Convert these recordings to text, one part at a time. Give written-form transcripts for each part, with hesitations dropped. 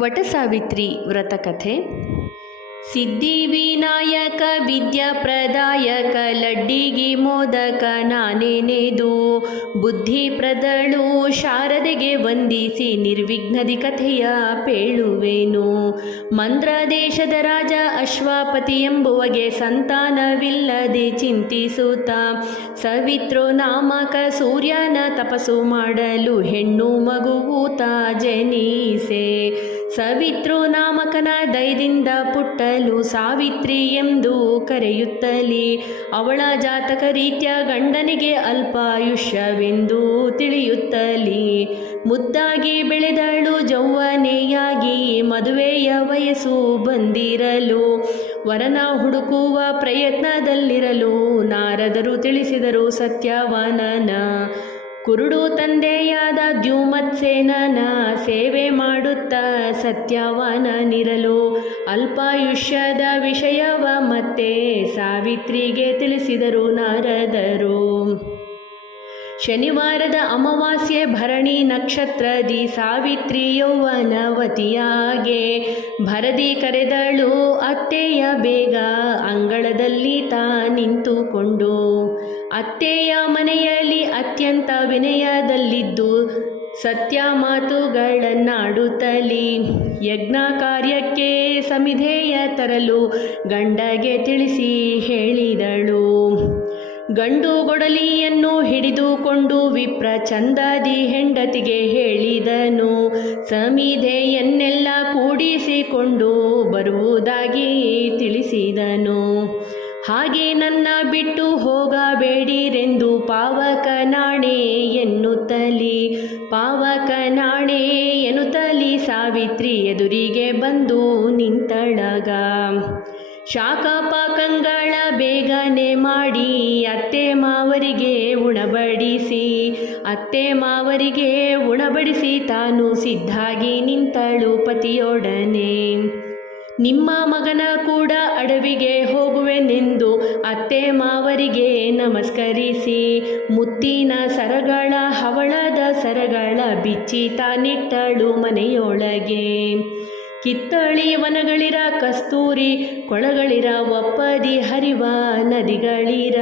ವಟಸಾವಿತ್ರಿ ವ್ರತಕಥೆ. ಸಿದ್ಧಿವಿನಾಯಕ ವಿದ್ಯಾಪ್ರದಾಯಕ ಲಡ್ಡಿಗಿ ಮೋದಕ ನಾನೇನೆದು ಬುದ್ಧಿಪ್ರದಳು ಶಾರದೆಗೆ ವಂದಿಸಿ ನಿರ್ವಿಘ್ನದಿ ಕಥೆಯ ಪೇಳುವೆನು. ಮಂದ್ರ ದೇಶದ ರಾಜ ಅಶ್ವಪತಿ ಎಂಬುವಗೆ ಸಂತಾನವಿಲ್ಲದೆ ಚಿಂತಿಸುತ್ತ ಸವಿತ್ರೋ ನಾಮಕ ಸೂರ್ಯನ ತಪಸ್ಸು ಮಾಡಲು ಹೆಣ್ಣು ಮಗುವೂತ ಜನಿಸೆ. ಸವಿತ್ರೋ ನಾಮಕನ ದಯದಿಂದ ಪುಟ್ಟಲು ಸಾವಿತ್ರಿ ಎಂದು ಕರೆಯುತ್ತಲೇ ಅವಳ ಜಾತಕ ರೀತ್ಯ ಗಂಡನಿಗೆ ಅಲ್ಪಾಯುಷ್ಯವೆಂದು ತಿಳಿಯುತ್ತಲೇ ಮುದ್ದಾಗಿ ಬೆಳೆದಳು. ಯೌವನೆಯಾಗಿ ಮದುವೆಯ ವಯಸ್ಸು ಬಂದಿರಲು ವರನ ಹುಡುಕುವ ಪ್ರಯತ್ನದಲ್ಲಿರಲು ನಾರದರು ತಿಳಿಸಿದರು ಸತ್ಯವಾನನ. ಕುರುಡು ತಂದೆಯಾದ ದ್ಯುಮತ್ಸೇನನ ಸೇವೆ ಮಾಡುತ್ತಾ ಸತ್ಯವಾನನಿರಲು ಅಲ್ಪಾಯುಷ್ಯದ ವಿಷಯವ ಮತ್ತೆ ಸಾವಿತ್ರಿಗೆ ತಿಳಿಸಿದರು ನಾರದರು. ಶನಿವಾರದ ಅಮಾವಾಸ್ಯೆ ಭರಣಿ ನಕ್ಷತ್ರದಿ ಸಾವಿತ್ರಿ ಯೌವನವತಿಯಾಗೆ ಭರದಿ ಕರೆದಳು ಅತ್ತೆಯ ಬೇಗ ಅಂಗಳದಲ್ಲಿ ತಾ ನಿಂತುಕೊಂಡು. ಅತ್ತೆಯ ಮನೆಯಲ್ಲಿ ಅತ್ಯಂತ ವಿನಯದಲ್ಲಿದ್ದು ಸತ್ಯ ಮಾತುಗಳನ್ನಾಡುತ್ತಲೇ ಯಜ್ಞ ಕಾರ್ಯಕ್ಕೆ ಸಮಿಧೆಯ ತರಲು ಗಂಡಗೆ ತಿಳಿಸಿ ಹೇಳಿದಳು. ಗಂಡು ಗೊಡಲಿಯನ್ನು ಹಿಡಿದುಕೊಂಡು ವಿಪ್ರ ಚಂದಾದಿ ಹೆಂಡತಿಗೆ ಹೇಳಿದನು. ಸಮಿಧೆಯನ್ನೆಲ್ಲ ಕೂಡಿಸಿಕೊಂಡು ಬರುವುದಾಗಿ ತಿಳಿಸಿದನು. ಹಾಗೆ ನನ್ನ ಬಿಟ್ಟು ಹೋಗಬೇಡಿರೆಂದು ಪಾವಕ ನಾಣೆ ಎನ್ನುತ್ತಲೇ ಸಾವಿತ್ರಿ ಎದುರಿಗೆ ಬಂದು ನಿಂತಳಗ. ಶಾಖಪಾಕಂಗಳ ಬೇಗನೆ ಮಾಡಿ ಅತ್ತೆ ಮಾವರಿಗೆ ಉಣಬಡಿಸಿ ತಾನು ಸಿದ್ಧಾಗಿ ನಿಂತಳು ಪತಿಯೊಡನೆ. ನಿಮ್ಮ ಮಗನ ಕೂಡ ಅಡವಿಗೆ ಹೋಗುವೆನೆಂದು ಅತ್ತೆ ಮಾವರಿಗೆ ನಮಸ್ಕರಿಸಿ ಮುತ್ತಿನ ಸರಗಳ ಹವಳದ ಸರಗಳ ಬಿಚ್ಚಿ ತಾನಿಟ್ಟಳು ಮನೆಯೊಳಗೆ. ಕಿತ್ತಳಿ ವನಗಳಿರ ಕಸ್ತೂರಿ ಕೊಳಗಳಿರ ಒಪ್ಪದಿ ಹರಿವ ನದಿಗಳಿರ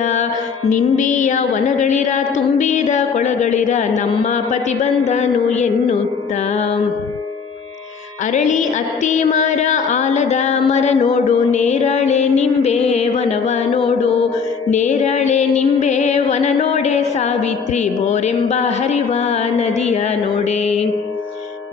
ನಿಂಬಿಯ ವನಗಳಿರ ತುಂಬಿದ ಕೊಳಗಳಿರ ನಮ್ಮ ಪತಿ ಬಂದನು ಎನ್ನುತ್ತ. ಅರಳಿ ಅತ್ತಿ ಮರ ಆಲದ ಮರ ನೋಡು ನೇರಳೆ ನಿಂಬೆ ವನ ನೋಡೆ ಸಾವಿತ್ರಿ ಬೋರೆಂಬ ಹರಿವ ನದಿಯ ನೋಡೆ.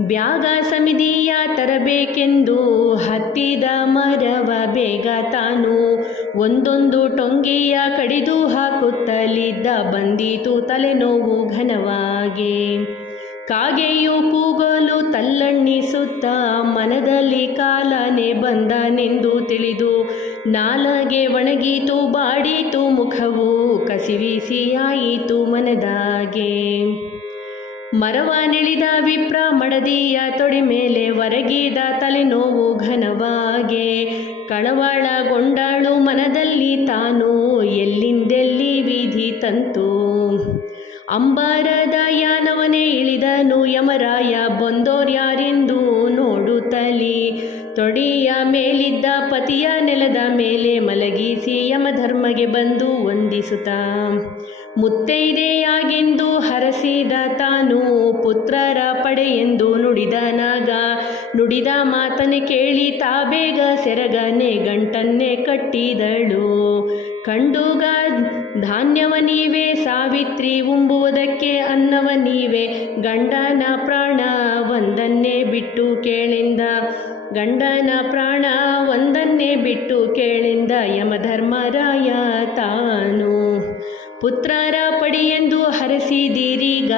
ಬ್ಯಾಗ ಸಮಿದಿಯ ತರಬೇಕೆಂದು ಹತ್ತಿದ ಮರವ ಬೇಗ ತಾನು ಒಂದೊಂದು ಟೊಂಗೆಯ ಕಡಿದು ಹಾಕುತ್ತಲಿದ್ದ ಬಂದೀತು ತಲೆನೋವು ಘನವಾಗಿ. ಕಾಗೆಯು ಕೂಗಲು ತಲ್ಲಣ್ಣಿಸುತ್ತ ಮನದಲ್ಲಿ ಕಾಲನೆ ಬಂದನೆಂದು ತಿಳಿದು ನಾಲಗೆ ಒಣಗೀತು ಬಾಡೀತು ಮುಖವು ಕಸಿವಿಸಿಯಾಯಿತು ಮನದಾಗೆ. ಮರವ ನಿಳಿದ ವಿಪ್ರ ಮಡದಿಯ ತೊಡೆ ಮೇಲೆ ಒರಗಿದ ತಲೆನೋವು ಘನವಾಗೆ ಕಳವಳಗೊಂಡಳು ಮನದಲ್ಲಿ ತಾನು ಎಲ್ಲಿಂದೆಲ್ಲಿ ವಿಧಿ ತಂತು. ಅಂಬಾರದ ಯಾನವನೇ ಇಳಿದನು ಯಮರಾಯ ಬಂದೋರ್ಯಾರೆಂದು ನೋಡುತ್ತಲೇ ತೊಡೆಯ ಮೇಲಿದ್ದ ಪತಿಯ ನೆಲದ ಮೇಲೆ ಮಲಗಿಸಿ ಯಮಧರ್ಮಗೆ ಬಂದು ವಂದಿಸುತ್ತ ಮುತ್ತೈದೆಯಾಗೆಂದು ಹರಸಿದ ತಾನು ಪುತ್ರರ ಪಡೆಯೆಂದು ನುಡಿದ ಮಾತನೆ ಕೇಳಿ ತಾ ಬೇಗ ಸೆರಗನೆ ಗಂಟನ್ನೇ ಕಟ್ಟಿದಳು. ಕಂಡುಗ ಧಾನ್ಯವ ನೀವೇ ಸಾವಿತ್ರಿ ಉಂಬುವುದಕ್ಕೆ ಅನ್ನವ ನೀವೇ ಗಂಡನ ಪ್ರಾಣ ಒಂದನ್ನೇ ಬಿಟ್ಟು ಕೇಳೆಂದ ಯಮಧರ್ಮರಾಯ ತಾನು. ಪುತ್ರರ ಪಡಿಯೆಂದು ಹರಸಿದಿರೀಗ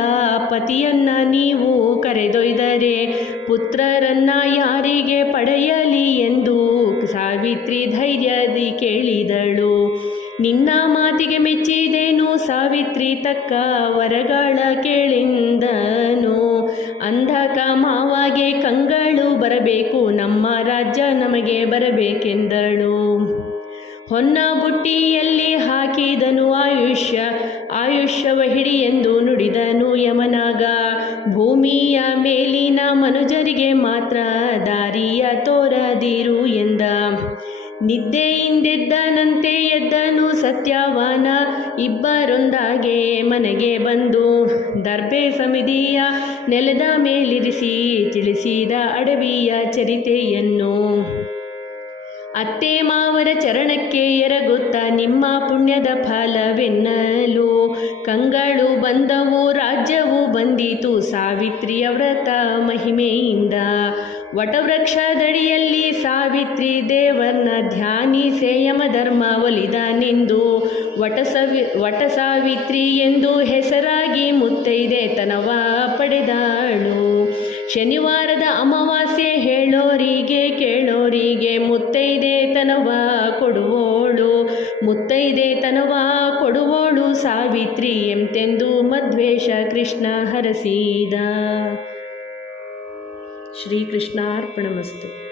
ಪತಿಯನ್ನ ನೀವು ಕರೆದೊಯ್ದರೆ ಪುತ್ರರನ್ನ ಯಾರಿಗೆ ಪಡೆಯಲಿ ಎಂದು ಸಾವಿತ್ರಿ ಧೈರ್ಯದಿ ಕೇಳಿದಳು. ನಿನ್ನ ಮಾತಿಗೆ ಮೆಚ್ಚಿದೇನು ಸಾವಿತ್ರಿ ತಕ್ಕ ವರಗಳ ಕೇಳೆಂದನು. ಅಂಧಕ ಮಾವಾಗೆ ಕಂಗಳು ಬರಬೇಕು ನಮ್ಮ ರಾಜ್ಯ ನಮಗೆ ಬರಬೇಕೆಂದಳು. ಹೊನ್ನ ಬುಟ್ಟಿಯಲ್ಲಿ ಹಾಕಿದನು ಆಯುಷ್ಯವ ಹಿಡಿ ಎಂದು ನುಡಿದನು ಯಮನಾಗ. ಭೂಮಿಯ ಮೇಲಿನ ಮನುಜರಿಗೆ ಮಾತ್ರ ದಾರಿಯ ತೋರದಿರು ಎಂದ. ನಿದ್ದೆಯಿಂದೆದ್ದನಂತೆ ಎದ್ದನು ಸತ್ಯವಾನ, ಇಬ್ಬರೊಂದಾಗೆ ಮನೆಗೆ ಬಂದು ದರ್ಬೆ ಸಮಿದಿಯ ನೆಲದ ಮೇಲಿರಿಸಿ ತಿಳಿಸಿದ ಅಡವಿಯ ಚರಿತೆಯನ್ನು. ಅತ್ತೆ ಮಾವರ ಚರಣಕ್ಕೆ ಎರಗುತ್ತ ನಿಮ್ಮ ಪುಣ್ಯದ ಫಲವೆನ್ನಲು ಕಂಗಳು ಬಂದವು, ರಾಜ್ಯವು ಬಂದಿತು ಸಾವಿತ್ರಿಯ ವ್ರತ ಮಹಿಮೆಯಿಂದ. ವಟವೃಕ್ಷದಡಿಯಲ್ಲಿ ಸಾವಿತ್ರಿ ದೇವರನ್ನ ಧ್ಯಾನಿಸೆ ಯಮಧರ್ಮ ಒಲಿದನೆಂದು ವಟ ಸಾವಿತ್ರಿ ಎಂದು ಹೆಸರಾಗಿ ಮುತ್ತೈದೆ ತನವ ಪಡೆದಾಳು. ಶನಿವಾರದ ಅಮಾವಾಸ್ಯೆ ಹೇಳೋರಿಗೆ ಕೇಳೋರಿಗೆ ಮುತ್ತೈದೆ ತನವ ಕೊಡುವೋಳು, ಮುತ್ತೈದೆ ತನವ ಕೊಡುವೋಳು ಸಾವಿತ್ರಿ ಎಂತೆಂದು ಮಧ್ವೇಷ ಕೃಷ್ಣ ಹರಸಿದ. ಶ್ರೀಕೃಷ್ಣಾರ್ಪಣಮಸ್ತು.